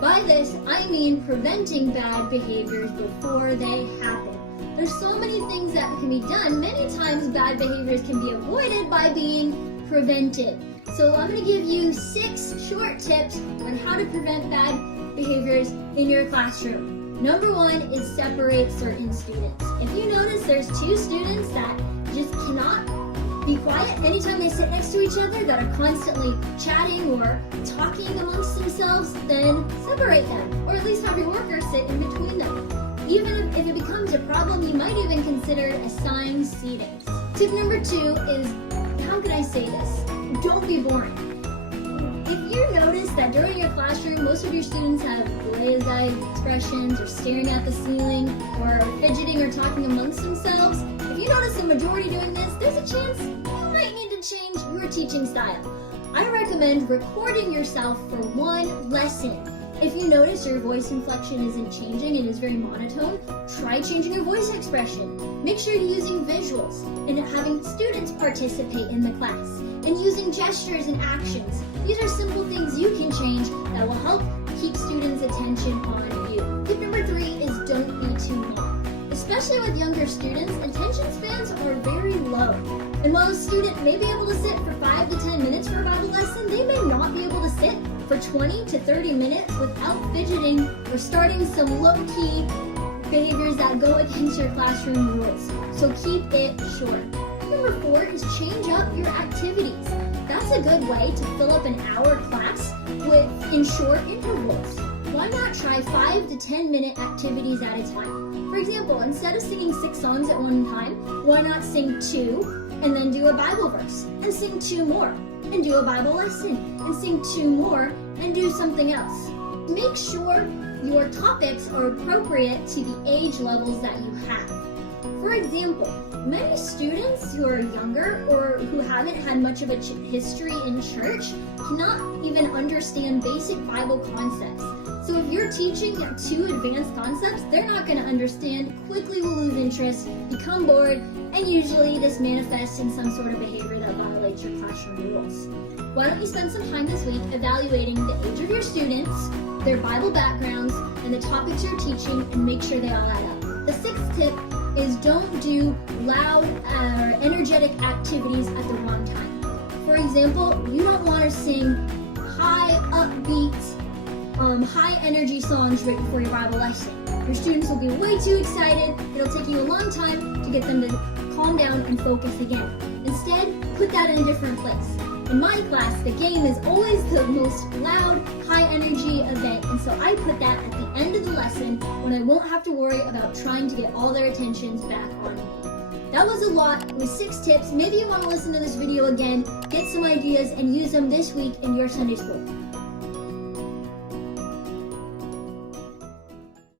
By this, I mean preventing bad behaviors before they happen. There's so many things that can be done. Many times bad behaviors can be avoided by being prevented. So I'm going to give you 6 short tips on how to prevent bad behaviors in your classroom. Number 1 is separate certain students. If you notice there's 2 students that just cannot be quiet anytime they sit next to each other, that are constantly chatting or talking amongst themselves, then separate them, or at least have your worker sit in between them. Even if it becomes a problem, you might even consider assigned seating. Tip number 2 is, how can I say this? Don't be boring. If you notice that during your classroom, most of your students have glazed eye expressions or staring at the ceiling or fidgeting or talking amongst themselves, if you notice the majority doing this, there's a chance you might need to change your teaching style. I recommend recording yourself for one lesson. If you notice your voice inflection isn't changing and is very monotone, try changing your voice expression. Make sure you're using visuals and having students participate in the class and using gestures and actions. These are simple things you can change that will help keep students' attention on you. Tip number 3 is don't be too long. Especially with younger students, attention spans are very low. And while a student may be able to sit for 5 to 10 minutes for a Bible lesson, they may not be able to sit for 20 to 30 minutes without fidgeting or starting some low-key behaviors that go against your classroom rules. So keep it short. Number 4 is change up your activities. That's a good way to fill up an hour class in short intervals. Why not try 5 to 10 minute activities at a time? For example, instead of singing 6 songs at one time, why not sing 2 and then do a Bible verse and sing 2 more and do a Bible lesson and sing 2 more and do something else? Make sure your topics are appropriate to the age levels that you have. For example, many students who are younger or who haven't had much of a history in church cannot even understand basic Bible concepts. So if you're teaching 2 advanced concepts, they're not going to understand, quickly will lose interest, become bored, and usually this manifests in some sort of behavior that violates your classroom rules. Why don't you spend some time this week evaluating the age of your students, their Bible backgrounds, and the topics you're teaching, and make sure they all add up. The 6th tip is don't do loud or energetic activities at the wrong time. For example, you don't want to sing high, upbeat, high energy songs right before your Bible lesson. Your students will be way too excited. It'll take you a long time to get them to calm down and focus again. Instead, put that in a different place. In my class, the game is always the most loud, high energy event, and so I put that at the end of the lesson when I won't have to worry about trying to get all their attentions back on me. That was a lot. It was 6 tips. Maybe you want to listen to this video again, get some ideas, and use them this week in your Sunday school.